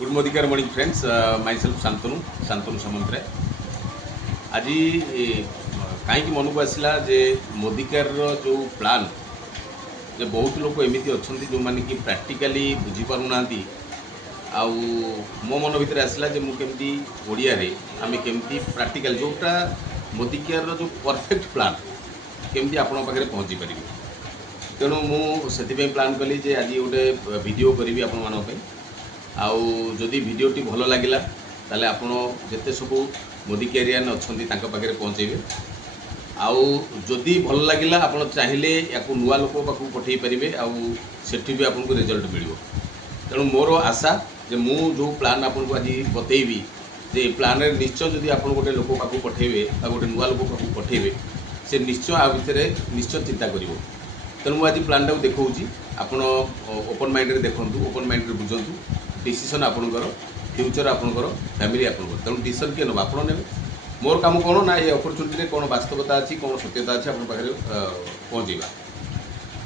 Good morning friends, my self Shantanu Samantaray. आज कहीं मन को आसला जे मोदिकार जो प्लान जे बहुत लोग एमती अच्छा जो मैंने कि प्राक्टिकली बुझीपारूना आउ मो मन भर आसला जे मुझे ओडिया रे आम केमती प्राक्टिकल जोटा मोदिकार जो परफेक्ट प्लान केमती आपण पाखे पहुँची पारे। तेणु मुझे प्लान कली जे आज गोटे वीडियो करी आपण मानी आउ जदि भिडटी भल लगे ताले आपण जिते सब मोदिकारियान अच्छा पाखे पहुँचे आउ जदि भल लगे आप चाहिए या नुआ लोक पाक पठे पारे आठी भी आपको रिजल्ट मिल। तेणु मोर आशा जे मु जो प्लान आपको आज बतेबी जे प्लान निश्चय जदि आप गोटे लोक पाक पठेबे गोटे नुआ लोक पाक पठेबे से निश्चय आ भितर निश्चय चिंता कर। तेणु मुझे आज प्लान टाक देखा आपण ओपन माइंड रे देखु, ओपन माइंड रे बुझु, डिसीजन आपणकर फ्यूचर आपणकर फैमिली आपणकर। तेणु डिसीजन किए ना आप ने मोर काम कौन ना ये अपरचुनिटी कौन वास्तवता अच्छी कौन सत्यता अच्छी आप पाखे पहुँचेगा।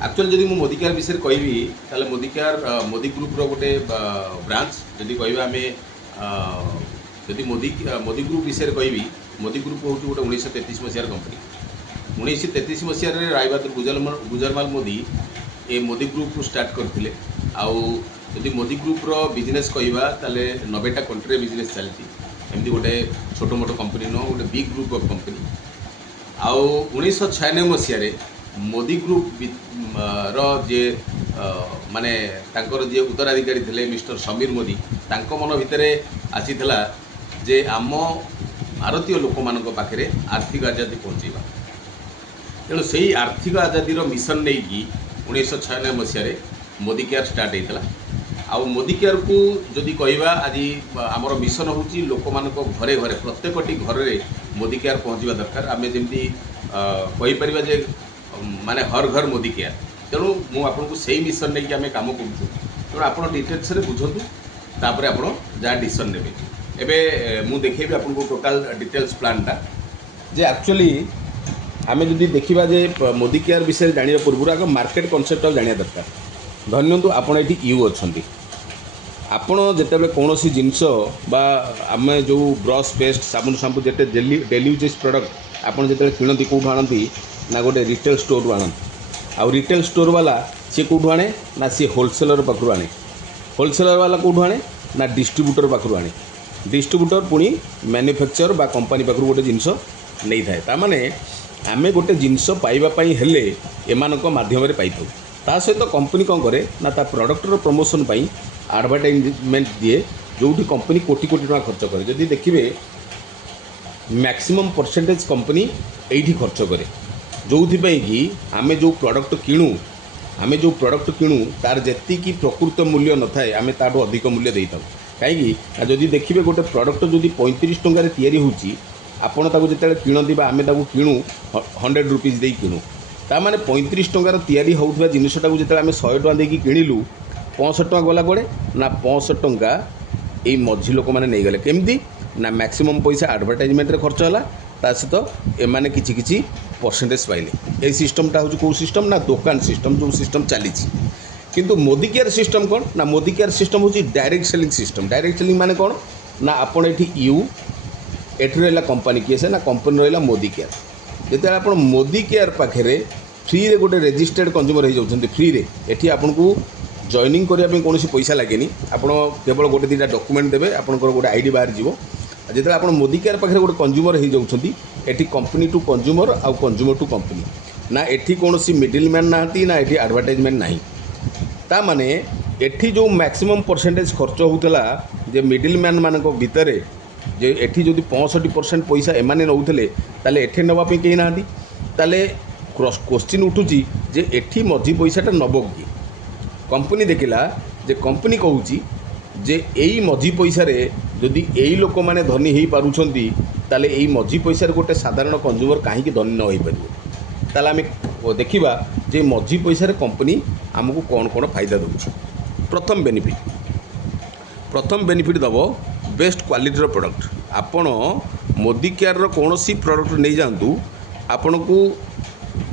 एक्चुअली जदि मु मोदिकार विषय कहबी ताले मोदिकार मोदी ग्रुप रो गोटे ब्रांच जदि कहबा आम जदि मोदी ग्रुप विषय कहबी मोदी ग्रुप हूँ गोटे 1933 मसीहार कंपनी। 1933 मसीह राय बहादुर गुजरमाल मोदी ए मोदी ग्रुप स्टार्ट करते आउ जदि मोदी ग्रुप रो बिजनेस कहबा ताले 90टा कंट्री बिजनेस चलती एमती गोटे छोट मोट कंपनी नुह गोटे बिग ग्रुप ऑफ कंपनी। आउ 1996 मसीह मोदी ग्रुप रो जे माने तांकर जे उत्तराधिकारी थे मिस्टर समीर मोदी तांको मन भितर आसी जे आम भारतीय लोक मान पाखे आर्थिक आजादी पहुँचेगा। तेणु से ही आर्थिक आजादी मिशन नहीं कि 1996 मसीह मोदी केयर स्टार्ट होता। आउ मोदी केयर को जदि कहबा आज आमर मिशन हूँ लोक मान घरे घरे प्रत्येकटी घर में मोदी केयर पहुँचवा दरकार। आम जमी कहीपर जे माने हर घर मोदी केयर। तेणु मुझे से मिशन नहीं कि आम कम करूँ। तेणु आप डिटेल्स बुझु तापर आप जहाँ डिसीजन ने एवं मुझे देखेबी आपको टोटाल डिटेल्स प्लानटा जे एक्चुअली आम जदि देखा जे मोदी केयर विषय जाना पूर्व आग मार्केट कनसेप्ट जाना दरकार। धन्यंतु आपड़ ये यू अच्छा आपड़ जिते कौन सी जिनस आम जो ब्रश पेस्ट साबुन शैम्पू जिते डेली यूजेस प्रॉडक्ट आपड़ जो किणती कौटू आनती ना गोटे रिटेल स्टोर आनती आउ रिटेल स्टोर वाला सी कौटू आने ना सी होलसेलर पाखु आने, होलसेलर वाला कौटू आने ना डिस्ट्रीब्यूटर पाखु आने, डिस्ट्रीब्यूटर पुणी मैन्युफैक्चर बा कंपनी पाखु गोटे जिनस नहीं थाए। तामाने आमे गोटे जिनस पाइबापी हेले एमानक माध्यम पाई था। ता सहित कंपनी कौन करे ना ता प्रोडक्टर प्रमोशन पाई एडवर्टाइजमेंट दिए जो कंपनी कोटी कोटी टका खर्च करे। जदि देखिए मैक्सिमम परसेंटेज कंपनी यही खर्च करे जो कि आमे जो प्रोडक्ट किणु तार जी प्रकृत मूल्य न थाए आमे ताठू अधिक मूल्य दे था। कहीं जदि देखिए गोटे प्रोडक्ट जदि 35 टंकार तैयारी होची आपण ताको जिते किणती आम किणु 100 रुपीज दे किणु ताने 35 टंकार तैयारी होउथबा जिनिसटा को जिते आम 100 टका देकी किणिलु 65 टका गला कोड़े ना 65 टंका ये मझी लोक मैंने नहीं गले केमती ना मैक्सिमम पैसा एडवर्टाइजमेंट रे खर्च होला ता सहित एमाने किछि किछि परसेंटेज पाइले। ए सिस्टमटा हूँ कौ सिस्टम ना दुकान सिस्टम जो सिस्टम चली किंतु मोदी केयर सिस्टम कौन ना मोदी केयर सिस्टम हूँ direct selling system. Direct selling माने कौन ना आपड़ ये यू एठी रहा कंपनी किए से ना कंपनी रहा मोदी केयर। जो आप मोदी केयर पाखे फ्री रे गोटे रेजिस्टर्ड कंज्यूमर हो जाती फ्री रे एठी आपको जॉइनिंग करने कौन पैसा लगे आप केवल गोटे दुटा डॉक्यूमेंट देवे आपंकर गोटे आईडी बाहर जीव। जो आप मोदी केयर पाखे गोटे कंज्यूमर हो जाती एठी कंपनी टू कंज्यूमर आउ कंज्यूमर टू कंपनी ना एठी कौन मिडिल मैन ना ना एठी एडवर्टाइजमेंट ना ता माने एठी जो मैक्सिमम परसेंटेज खर्च होता जे मिडिल मैन मान भितर जे एठी जदि 65% पैसा एमाने नौले ताले एठी नवापी कहीं ना ताले क्वेश्चन उठुची जे एठी मझी पैसाटा नब कि कंपनी देखिला जे कंपनी कहूची जे एई मझी पैसा जदि यही लोक मैंने धनी हो पारुछंती ताले एई मझी पैसा गोटे साधारण कंज्यूमर कहीं धनी न हो पार ताले आम देखा जे मझी पैसा कंपनी आमको कौन कौन फायदा दूँ। प्रथम बेनिफिट दब बेस्ट क्वालिटीर प्रोडक्ट। आपण मोदी केयर कौन सी प्रोडक्ट नहीं जातु आपण को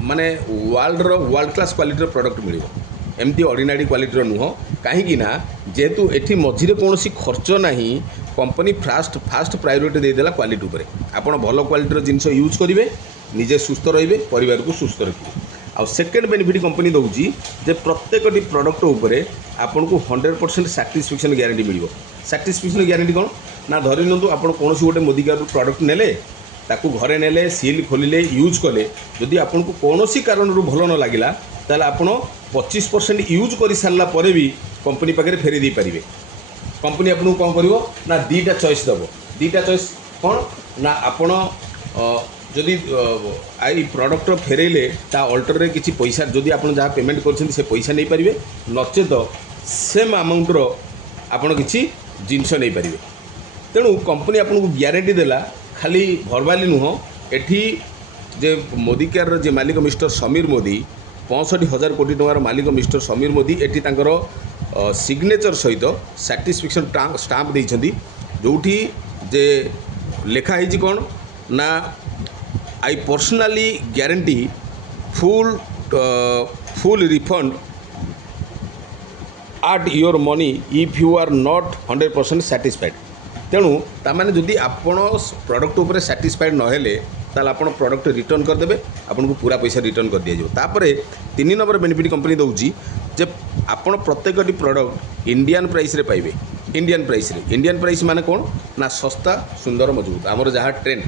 माने वर्ल्ड क्लास क्वालिटीर प्रोडक्ट मिल एमती ऑर्डिनरी क्वालिटी नुह कहीं जेहेतु एठी मझिरे कौन खर्च नहीं कंपनी फास्ट प्रायोरिटी देदेला क्वालिटी उपर आपण भल क्वालिटी जिनस यूज करेंगे निजे सुस्थ रे परिवार को सुस्थ रखिए आ सेकेंड बेनिफिट कंपनी दूसरी जे प्रत्येक प्रोडक्ट उपरे आपन को 100% सैटिस्फैक्शन गारंटी मिल सैटिस्फैक्शन गारंटी कौन ना धरी नियंतु आपण कौन गोटे मोदिकार प्रोडक्ट नेले ताकू घरे नेले सील खोलिले यूज कले जदि आपन को कौन कारण भल न लगिला ताले आपण 25% यूज कर सारा पर भी कंपनी पाखे फेरी दे पारे कंपनी आपको कौन कर ना दीटा चॉइस दब दीटा चॉइस कौन ना आपण जदि आई प्रॉडक्ट फेरेले ता अल्टर किसी पैसा जदि आपन जहाँ पेमेंट कर से पैसा नहीं पारे नचेत सेम अमाउंटर आपन किसी जिनस नहीं पारे तेणु कंपनी आपको ग्यारंटी देला खाली भरवाली नुह एठी जे मोदिकार जे मालिक मिस्टर समीर मोदी 65,000 कोटी टंकार मालिक मिस्टर समीर मोदी एठी तांकर सिग्नेचर सहित सैटिस्फैक्शन स्टाम्प देइछंदी जोठी जे लेखा है कौन ना I personally guarantee full refund at your money if you are not 100% satisfied तेणु ताने जदि आपण प्रोडक्ट उपर सैटिस्फाइड नहेले ताल आपण प्रोडक्ट रिटर्न करदे आपन को पूरा पैसा रिटर्न कर दिया तापर 3 नंबर बेनिफिट कंपनी दूसरी जे आपण प्रत्येक प्रोडक्ट इंडियन प्राइस रे पाइबे इंडियन प्राइस माने कौन ना सस्ता सुंदर मजबूत आमर जहाँ ट्रेंड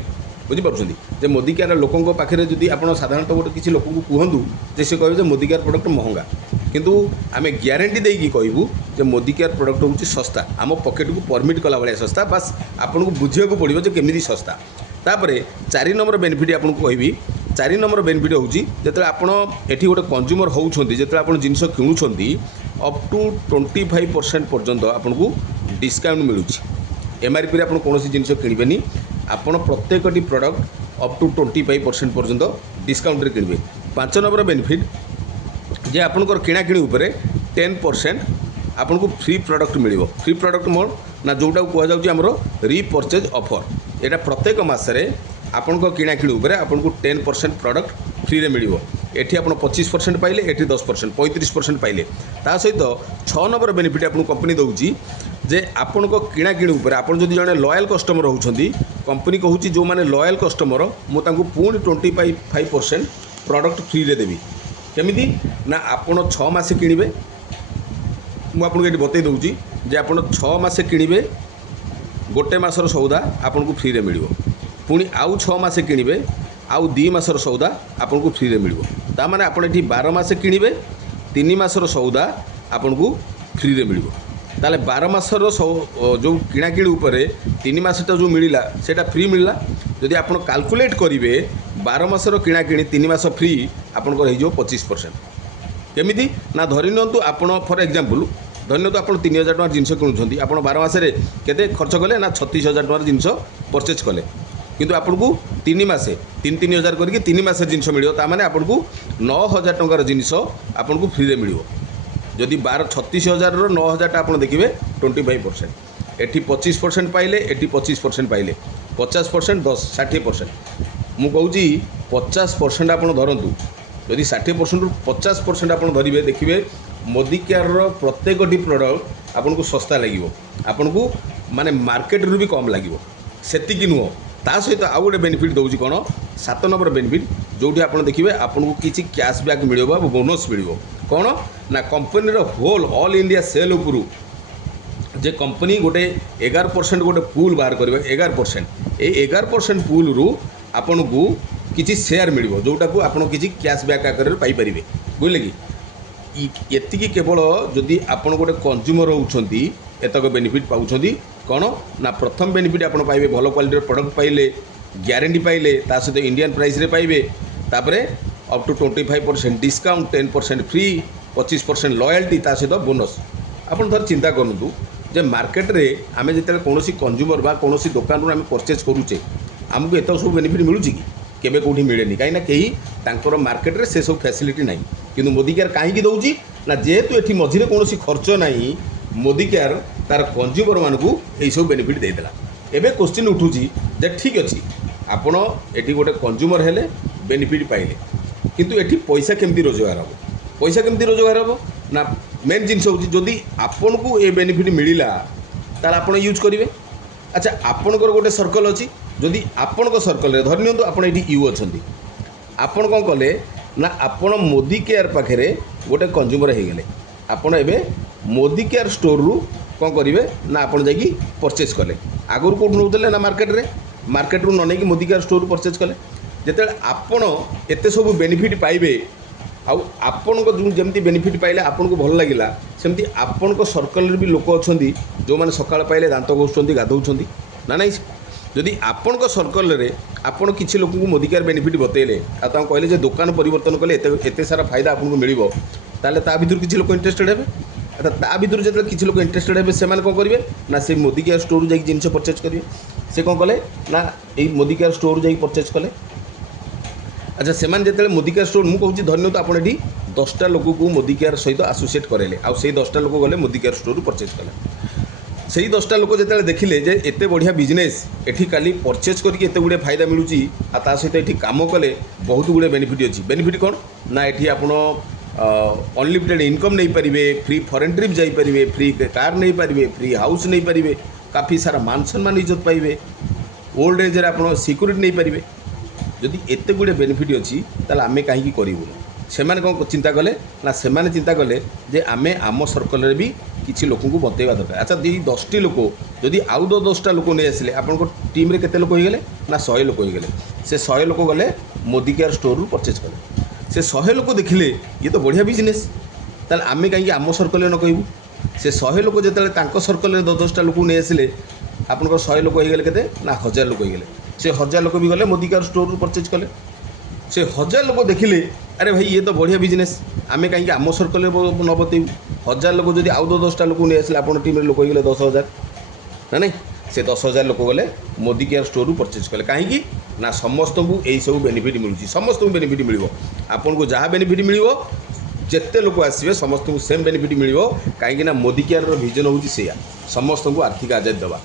बुझीपार मोदिकार लोकों पाखे जदि आप साधारणतः गोटे किसी लोक कहूँ जे से कहे मोदिकार प्रोडक्ट महंगा किंतु आम ग्यारंटी देकी कहूँ जे मोदिकार प्रोडक्ट हूँ सस्ता आम पकेट को परमिट कला भाया सस्ता बास आपको बुझे को पड़ो केमी सस्ता तापर 4 नंबर बेनिफिट आपको कहबी 4 नंबर बेनिफिट हूँ जो आपड़ी गोटे कंज्यूमर होती जो आप जिनस किणुंट अप टू 25% पर्यंत आपको डिस्काउंट मिलूँ एमआरपी आप कौन जिनस किणवेनी आपण प्रत्येक प्रोडक्ट अप टू 25% पर्यंत डिस्काउंट किणवे 5 नंबर बेनिफिट जे आपंकर किणाकिणी उपर 10% आपन को फ्री प्रोडक्ट मिल फ्री प्रोडक्ट मोर ना जोटा कहुच्छे आमर रिपर्चेज ऑफर यहाँ प्रत्येक मसरे आपण किणाकिणी उपर आपन को 10% प्रोडक्ट फ्री रे मिल एठी आप 25% पाइले एठी 10% 35% पाइले ता सहित 6 नंबर बेनिफिट आपन कंपनी दूची जे आपण किणाकिणी उपर आपन जदि जने लॉयल कस्टमर होउछंती कंपनी कहूची जो माने लॉयल कस्टमर मु तांको पुणी 25% प्रोडक्ट फ्री रे देबी केमिति ना आपण 6 मासे किनिबे मु आपन एठी बतै दउची जे आपण 6 मासे किनिबे गोटे मासर सौदा आपन को फ्री रे मिलिवो पुणी आउ 6 मासे किनिबे आउ 2 मासर सौदा आपन को फ्री रे मिलिवो ता माने आपण एठी 12 मासे किनिबे 3 मासर सौदा आपन को फ्री रे मिलिवो ताले 12 मासर जो किणाकिणी उपर 3 मासटा जो मिलला सेटा फ्री मिलला जदि आपण कैलकुलेट करिवे 12 मासर किणाकिणी 3 मास फ्री आपन को हो 25% केमिति ना धरि नियंतु आपण फॉर एग्जांपल धरि नियंतु आपण 3000 टका जिनस किणुछंती आपण 12 मासरे केते खर्च कले ना 36,000 टका जिनस परचेज कले किंतु आपन को 3 मासे 3,000 करके 3 मासे जिनस मिलियो ता माने आपन को 9,000 टका जिनस आपन को फ्री रे मिलियो जदि 36,000 रो 9,000 आप देखिए 25% एटी 25% पाइले एटी 25% पाइले 50% 10 60% मु कहूँ 50% आप धरतु जदि 60% रु 50% आप धरवे देखिए मोदिकार प्रत्येक प्रोडक्ट आपन को सस्ता लगे आपन को माने मार्केट रू भी कम लगे सेतिकी नुह ता सहित आउ गोटे बेनिफिट दूसरी कौन 7 नंबर बेनिफिट जोटी आप देखिए आपन को किसी कैशबैक मिल बोनस मिल कौन ना कंपनी होल ऑल इंडिया सेल उपरू जे कंपनी गोटे 11% गोटे पूल बाहर कर 11% ये 11% पूल रु आपन को किसी शेयर मिल जोटा को आपन किसी कैशबैक आकार पाइपर बुझे कि ये केवल जदि आपन गोटे कंज्यूमर होती एतक बेनिफिट पाँच कौन ना प्रथम बेनिफिट आप पाइबे भल क्वालिटी प्रोडक्ट पाइले ग्यारंटी पाइले ता सहित इंडियन प्राइस रे पाइबे तापरे up to 25% discount 10% free 25% loyalty ता सहित बोनस आपन थर चिंता करूँ जे मार्केट रे आमे जिते कौन कंज्यूमर बा कौन दुकान आम परचेज करुचे आमको एत सब बेनिफिट मिलूँ कि केबे कोठी मिलेनी कहीं कहीं तांकर मार्केट रे से सब फैसिलिटी नहीं किंतु मोदिकार कहीं दौची ना जेहेतु एठी मझिरे कौन खर्च नहीं मोदिकार तार कंज्यूमर मानकू यही सब बेनिफिट देदेला एबे क्वेश्चन उठुची जे ठीक अच्छी आपण एठी गोटे कंज्यूमर हेले बेनिफिट पाइले किंतु एठी पैसा केमती रोजगार हम पैसा केमती रोजगार हम ना मेन जिनस हूँ जदि आपन को ये बेनिफिट मिलला ताल आप यूज करेंगे। अच्छा आपणकर गोटे सर्कल अच्छी जदि आपण सर्कल धरी नियंतु आप यू अच्छा आपण कौन कले ना आपण मोदी केयर पाखे गोटे कंज्यूमर हो गले आपण एवं मोदी केयर स्टोर रु कौन करेंगे ना आप जा परचेज कले आगुरी कौट नौते ना मार्केट रू न नहीं मोदी केयर स्टोर परचेज कले जिते आपण एत सब बेनिफिट पाइबे आपण को जमी बेनिफिट पाइले आपन को भल लगे सेमती आपण को सर्कल भी लोक अच्छा जो मैंने सकाल पाइले दांत घोषुंट गाधौंट ना नहीं जदि आपण को सर्कल रे आपण किसी लोक को मोदी केयर बेनिफिट बतैले आ कहले दुकान परिवर्तन कले एत सारा फायदा आपको मिल ताले ता भितर किसी लोक इंटरेस्टेड हे अच्छा ता भितर जो किसी लोक इंटरेस्टेड हे से कौन करेंगे ना से मोदी केयर स्टोर जा जिन परचेज करेंगे से कौन कले ना ये मोदी केयर स्टोर जा परचेज कले। अच्छा से जो मोदी केयर स्टोर मुझे कहूँ धन्य तो आप 10टा लोक को मोदी केयर सहित आसोसीएट करेले आ से 10टा लोक गले मोदी केयर स्टोर परचेज कले से 10टा लोक जो देखिले जे एते बढ़िया बिजनेस एठी खाली परचेज करके एते गुड़े फायदा मिलूँ आ सहित ये कम कले बहुत गुड़े बेनिफिट अच्छी बेनिफिट कौन ना ये आप अनलिमिटेड इनकम नहीं पारे फ्री फॉरेन ट्रिप जाइए फ्री कार नहीं पारे फ्री हाउस नहीं पारे काफ़ी सारा मान सम्मान इज्जत पाइबे ओल्ड एज आप सिक्योरिटी नहीं पारे जदि एत गुड़े बेनिफिट अच्छी ताल आम कहीं करूँ से कौन चिंता कले ना से चिंता कले जे आम आम सर्कल भी किसी लोक को बतवा दरकार। अच्छा ये 10टी लोक जदि आउ 10टा लोक नहीं आसिले आपण टीम रे केते लोक हो गले ना 100 लोक हो गले से 100 लोक गले मोदी केयर स्टोर रु परचेज कले से 100 लोक देखिले ये तो बढ़िया बिजनेस ताल आम कहीं आम सर्कल न कहूँ से 100 लोक जो सर्कल 10टा लोक नहीं आसिले आपंकर 100 लोक हो गले के ना 1000 लोक हो गले से 1000 लोक भी गले मोदी केयर स्टोर रु परचेज कले से 1000 लोक देखिले अरे भाई ये तो बढ़िया बिजनेस आम कहीं आम सर्कल न बतेबू 1000 लोक जब आउ 10टा लोक नहीं आसिले आप टीम लोक हो गले 10,000 ना नहीं से 10,000 लोक गले मोदी केयर स्टोर रु परचेज कले कहीं ना समस्त को यही सब बेनिफिट मिलूँ समस्त को बेनिफिट मिल आपन को जहाँ बेनिफिट मिल जिते लोक आसवे समस्त को सेम बेनिफिट मिल कहीं मोदी केयर विजन हूँ से समस्त को आर्थिक आजादी देवा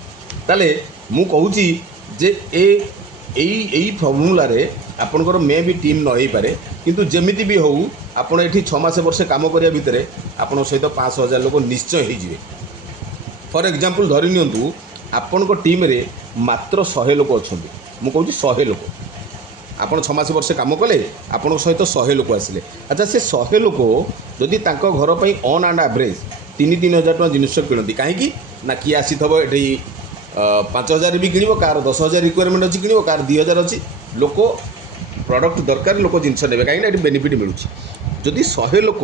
ताले मु कहूँ जे यही फर्मुला आपणकर मे भी टीम न हो पारे किंतु जमिति भी हो आपड़ ये 6 मास वर्षे कम करिया भितर आपण सहित 5,000 लोक निश्चय हो फॉर एग्जांपल धरि नियंतु आपण को टीम रे मात्र 100 लोक अच्छा मुझे कहूँ 100 लोक आपड़ 6 मास वर्षे कम कले आपण सहित 100 लोक आसिले। अच्छा से 100 लोक जदि घर पर ऑन एंड एवरेज 3,000 टଙ୍କା जिनिस किणती कहीं ना किए आसी ये 5,000 भी किणव कार 10,000 रिक्वायरमेंट अच्छी किणव कार 2,000 अच्छी लोक प्रॉडक्ट दरकार लोक जिनस ने कहीं बेनिफिट मिलूँ जदि 100 लोक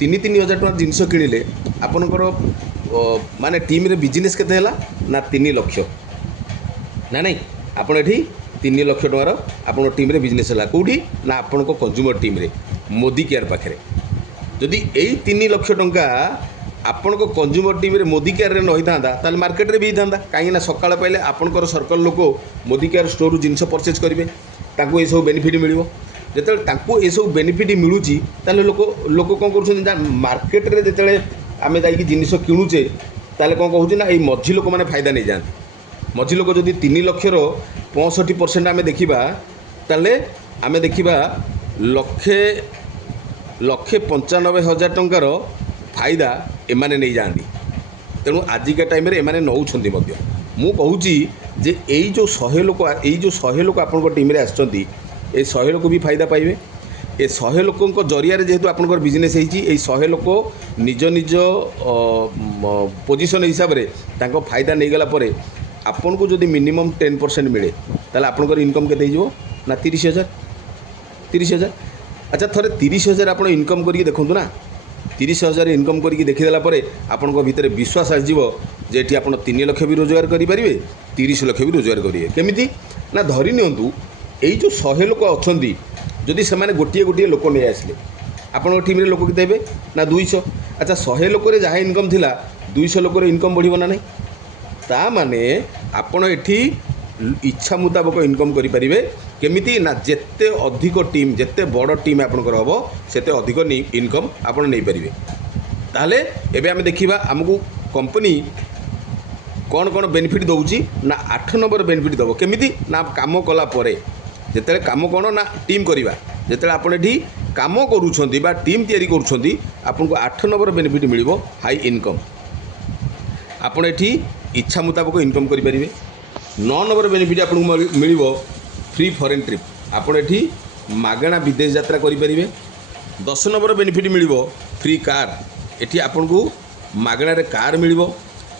3,000 टଙ୍କା जिनिस किणिले आपणकर माने टीम रे बिजनेस केते ना 3 लाख ना नहीं आपड़ ये 3 लाख टकार आप टीम रे बिजनेस है कौटी ना आपण को कंज्यूमर टीम रे मोदी केयर पाखे जदि यही 3 लाख टंका आपण को कंज्यूमर टीम रे मोदी केयर रे न होता मार्केट रे भी होता कहीं सकाळ पाइले आपणकर सर्कल लोक मोदी केयर स्टोर रु जिनस परचेज करेंगे तांको ये सब बेनिफिट मिल जो ये सब बेनिफिट मिलूँ लोक लोक कौन कर मार्केट रे जिते आम जा जिनिस किणुचे ताले कौन कहूँ ना ये मझी लोक मैंने फायदा नहीं जाते मझी लोक जदि 3 लक्षर 65% आम देखा ताले आम देखा 1,95,000 टंकार फायदा एमाने नहीं जाती तेणु आजिका टाइम एमाने नौछंती मध्य मु कहूँ जे यही जो 100 लोक आपण टीम रे आछंती ए 100 लोक भी फायदा पाइबे ए 100 लोक जरिया जेहेतु आपंकर बिजनेस होती 100 लोक निज निज पोजिशन हिसाब से फायदा नहीं गला परे आपन को जदि मिनिमम 10% मिले ताले आपंकर इनकम केते हो ना 30,000 अच्छा थोड़े 30,000 आप इनकम करके देखूँ ना 30,000 इनकम करके देखीदेला आपण भितर विश्वास आसो जे ये आप 3 लाख भी रोजगार करेंगे 30 लाख भी रोजगार करेंगे केमिति ना धरी नियंतु यही जो 100 लोक अच्छा जदि से गोटे गोटे लोक नहीं आसिले आपण टीम रे लोक के देवे ना 200 अच्छा 100 लोक जहाँ इनकम थिला 200 लोक इनकम बढ़िबो ना नहीं ता माने आपण एठी इच्छा मुताबक इनकम करें केमिति ना जेते अधिक टीम जेते बड़ टीम आपनकर हबो सेते अधिक इनकम आपण नहीं पारिबे ताहले एबे आमे देखिबा हमकु कंपनी कौन कौन बेनिफिट दउची ना 8 नंबर बेनिफिट दबो केमिति ना काम कला परे जेते काम कौन ना टीम करिबा जेते आपण एठी काम करूछंती बा टीम तैयारी करूछंती आपनको 8 नंबर बेनिफिट मिलिबो हाई इनकम। आपण एठी इच्छा मुताबिक इनकम करि परिबे। 9 नंबर बेनिफिट आपनको मिलिबो फ्री फॉरेन ट्रिप। आपण एठी मागणा विदेश यात्रा करि परिबे। 10 नंबर बेनिफिट मिलिबो फ्री कार। एठी आपनको मागणारे कार मिलिबो।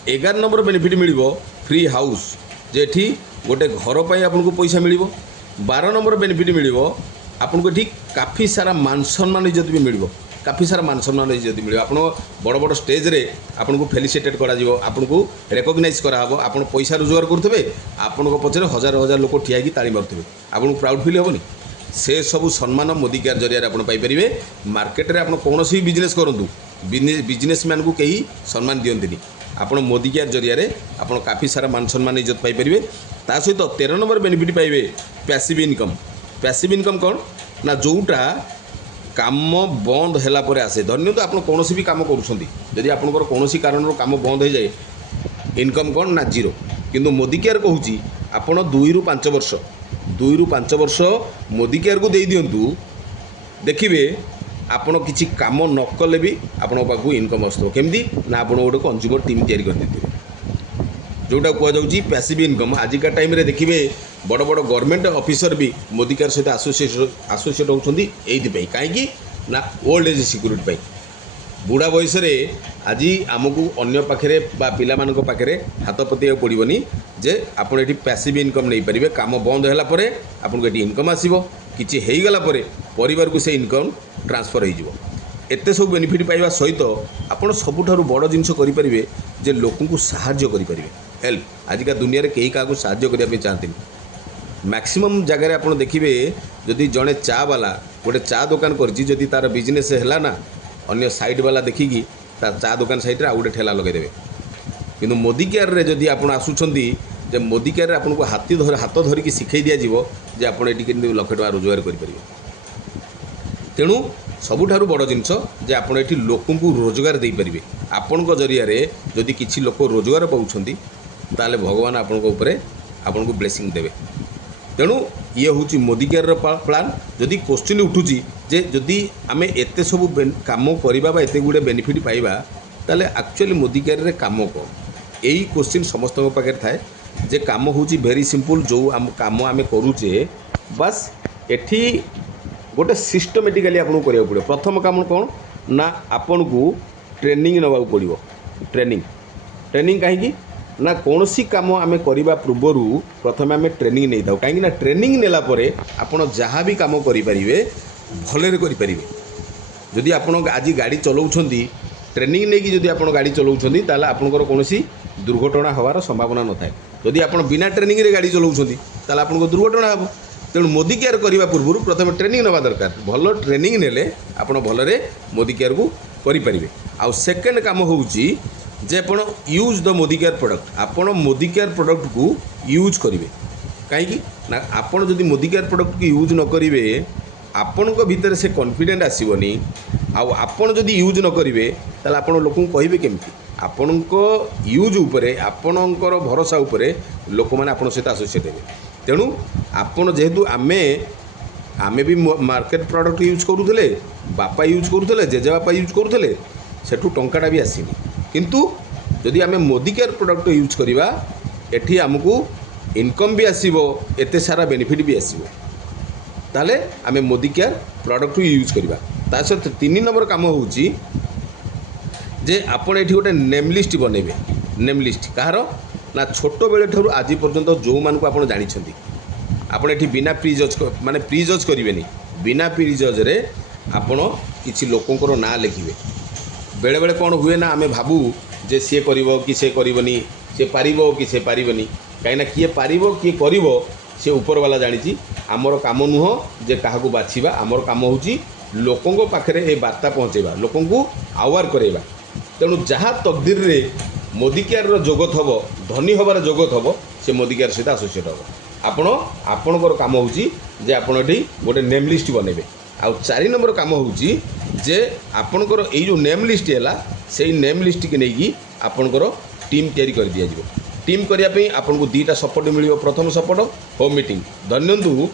11 नंबर बेनिफिट मिलिबो फ्री हाउस जेठी गोटे घर पर आपको पैसा मिल। 12 नंबर बेनिफिट मिल आपको ठीक काफ़ी सारा मान सम्मान इज्जत भी मिल। काफ़ी सारा मान सम्मान इज्जत मिल। आप बड़ बड़ स्टेज रे आपको फेलिसिटेट आपको रेकग्नाइज कराब। आप पैसा रोजगार करुवे आपण पचर हजार हजार लोक ठिया ताली मारुवे आपको प्राउड फिल हेनी। से सबू सम्मान मोदी केयर जरिया आप पाइपर। मार्केट में आप कौन भी बिजनेस करूँ बिजनेसमैन को कहीं सम्मान दियंतिनी। आपण मोदी केयर जरिया आप काफ़ी सारा मान सम्मान इज्जत पाइपर। ता सहित 13 नंबर बेनिफिट पाइबे पैसिव इनकम। पैसिव इनकम कौन ना जोटा काम बंद होला पर आसे। धन्य तो आप कौन भी काम करुँच जदि आपंकर कौन कारण काम बंद हो जाए इनकम कौन ना जीरो। किंतु मोदी केयर कहूँ आपड़ 2 ରୁ 5 वर्ष 2 ରୁ 5 वर्ष मोदी केयर को दे दिंतु देखिए आपण किसी काम न कले भी आपण पाखु इनकम आसो केमती ना आप गोटे कंज्यूमर टीम तैयारी कर देते जोटा कहुच्छी पैसिव इनकम। आजिका टाइम रे देखिए बड़ बड़ गवर्नमेंट ऑफिसर भी मोदी केयर सहित आसोसिएट होती ये कहीं ना ओल्ड एज सिक्यूरीटी बुढ़ा बयस आज आमको अन्य पाखे पिला पाखे हाथ पतैया पड़ोनी जे आपड़ ये पैसिव इनकम नहीं पारे। काम बंद होला परे आपको ये इनकम आसो किसी हो गला परिवार को से इनकम ट्रांसफर हो एते सब बेनिफिट पाइबा सहित आपड़ सबुठारु बड़ जिनस करेंगे जे लोक को साहाय्य करेंगे हेल्प। आजिका दुनिया रे कहीं क्या साहाय्य करने चाहती मैक्सिमम जगह आप देखिए जदि जड़े चा वाला गोटे चा दुकान कर तार बिजनेस है ना अन्य साइड वाला देखिकी चा दुकान साइड आउ गोटे ठेला लगेदेवे। किंतु मोदी केयर रे जदि आप आसुंच मोदी केयर आपको हाथ धरिकी शिखई दिज्व जे आप ये लक्ष टका रोजगार करेंगे। तेणु सबुठारु बड़ जिनस जे आप ये लोक को रोजगार दे पारे। आपण जरिया जदि किसी लोक रोजगार पाँच ताले भगवान आपण को ब्लेसिंग देवे। तेणु ये हूँ मोदी केयर प्लान। जदि क्वेश्चन उठुची जे जदि आम एत सब कम करवा एत गुड़े बेनिफिट पाइबा ताले एक्चुअली मोदी केयर रे काम कौन यही क्वेश्चन समस्त पाखे थाए जे काम हूँ भेरी सिंपल जो काम आम करुचे बस एठी गोटे सिस्टमेटिकली आपको करा पड़े। प्रथम काम कौन ना आपन को ट्रेनिंग नवा पड़ो। ट्रेनिंग कहीं ना कौन सी काम आम करने पूर्वर प्रथम आम ट्रेनिंग नहीं था कहीं ना ट्रेनिंग नेला परे आपण जहाँ भी काम करें भले करें। जदि आप आज गाड़ी चलाउछंती ट्रेनिंग नहीं कि जदि आप गाड़ी चलाउछंती ताले आपनकर कौन दुर्घटना होवार संभावना न थाए। जदि आप बिना ट्रेनिंग रे गाड़ी चलाउछंती ताले आपनको दुर्घटना हो। तेणु मोदी केयर करने पूर्व प्रथम ट्रेनिंग नवा दरकार। भल ट्रेनिंग नेले आप भलरे मोदी केयर को करें। आउ सेकेंड काम हूँ जे आपण use the Modi care product. आपण मोदी केयर प्रोडक्ट को यूज करेंगे कहीं ना आपण जदि मोदी केयर प्रोडक्ट को यूज न करेंगे आपण भितर से कॉन्फिडेंट आसबनी। आपण जदि यूज न करेंगे ताले आपण लोक कहे केमती आपण यूज उपरे आपणकर भरोसा उपरे लोक मैंने आपण सहित आसोसिएट हे। तेणु आपण जेहेतु आमे भी मार्केट प्रोडक्ट यूज करूले बापा यूज करूले जेजेबापा यूज करूले सेठू टंकाटा भी आसीनी। किंतु जदि आमे मोदी केयर प्रोडक्ट यूज करवा एठी आमको इनकम भी आसीबो एते सारा बेनिफिट भी आसीबो ताले आमे मोदी केयर प्रोडक्ट यूज करवा। ता सहित 3 नंबर काम होउची जे आपण एठी गोटे नेम लिस्ट बनेबे। नेम लिस्ट कहार ना छोट बेले ठारू आज पर्यंत जो मान को आपण जानि छथि आपण एठी बिना प्री जज माने प्री जज करिवेनी बिना प्री जज रे आपण किछि लोकंकर ना लिखिबे। बेले बेले कौन हुए ना आमे भाबू जे सी करिवो कि से करिवनी से पारिबो कि से पारिबनी कहीं किए पारिबो किए करिवो से ऊपर वाला जानिछि। आमर काम नुह जे काहाकू बाछिबा आमर काम होउची लोकंको पाखरे ए वार्ता पहुँचेबा लोकं को आवार करेबा। तेणु जहाँ तकदीर रे मोदी केयर जोग थब धनी हबार जोग थब से मोदी केयर सहित आसोसिएट हम। आपणकर काम होउची जे आपण एठी गोटे नेम लिस्ट बनेबे। आउ 4 नंबर काम होउची जे आपणकर एई जो नेम लिस्ट हैला सेई नेम लिस्ट के नेकी आपणकर टीम तैयारी कर दिया जिवो। टीम करिया पई आपनको 2टा सपोर्ट मिलियो। प्रथम सपोर्ट होम मीटिंग। धन्यंतु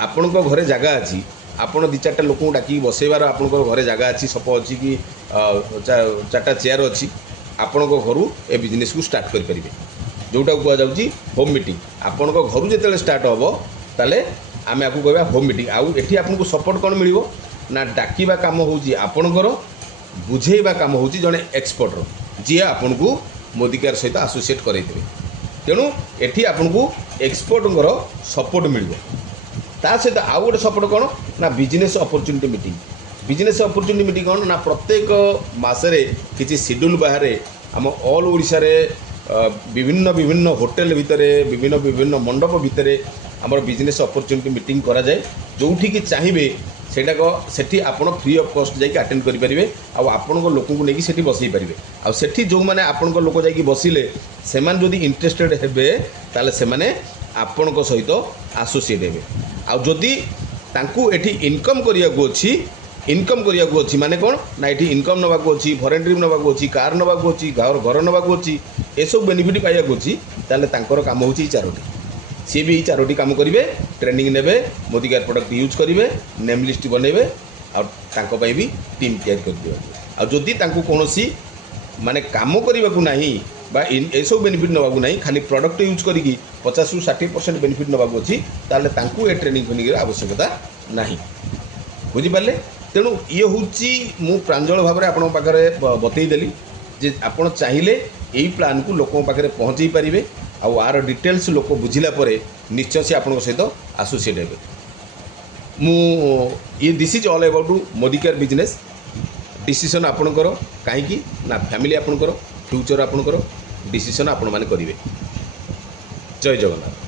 आपणको घरे जगह अछि ଆପଣ ଦି चार्टा लोक डाक बसैबार आप घरे जगह अच्छी सप अच्छी कि 4टा चेयर अच्छी आपण घर ए बिजनेस को स्टार्ट करेंगे जोटा कहुच्छी होम मीटिंग आपण घर जो स्टार्ट हम ताले आम आपको कहवा होम मीटिंग आउ एठी आपको सपोर्ट कौन मिल ना डाकिबा काम होउची आपणकर बुझेबा काम होउची जने एक्सपर्टर जी आपन को मोदिकार सहित एसोसिएट करैदेबे तेणु एठी आपन को एक्सपर्टर सपोर्ट मिल ता सहित आउ गोटे सपोर्ट कौन ना business opportunity meeting business opportunity meeting कौन ना प्रत्येक मासरे किसी शेड्यूल बाहर आम ऑल ओडिशा रे विभिन्न विभिन्न होटेल भितर विभिन्न विभिन्न मंडप भितर आमर बिजनेस अपॉर्चुनिटी मीटिंग करा जाए जोठी कि चाहिए सेटा सेठी आपण फ्री ऑफ कॉस्ट जाके अटेंड करि परिबे आ आपण को लोक को लेकी सेठी बसई परिबे आ सेठी जो माने आपण को लोक जाके बसिले सेमान जदी इंटरेस्टेड हेबे ताले सेमाने आपण को सहित एसोसिएट हेबे आ जदी तांकू एठी इनकम करिया को अछि इनकम करिया को अछि माने कोन ना एठी इनकम नबा को अछि फॉरेन ट्रिप नबा को अछि कार नबा को अछि घर नबा को अछि ए सब बेनिफिट पाइया को अछि ताले तांकर काम होछि चारोटी सी भी 4टी काम करेंगे ट्रेनिंग नेबे मोदिकार प्रोडक्ट यूज करेंगे नेम लिस्ट बनइबे और भी टीम तैयारी कर आ जदि कौन माने काम करने को नहीं सब बेनिफिट नवाक नहीं खाली प्रोडक्ट यूज करी 50 ରୁ 60% बेनिफिट नवाक अच्छी ताले ए ट्रेनिंग फेनिंग आवश्यकता नहीं बुझिपारे तेणु ये हूँ मु प्रांजल भाव में आपन पाखे बतईदेली जे आपन चाहिए यही प्लान को लोक पाखे पहुँचे पारे आउ आर डिटेल्स लोक बुझिला परे निश्चय से आपन सहित एसोसिएट हेबे मु ये this is all about Modicare business decision आपणकर कहीं ना फैमिली आपणकर फ्यूचर आपणकर डिसीजन आपण माने करिवे जय जगन्नाथ।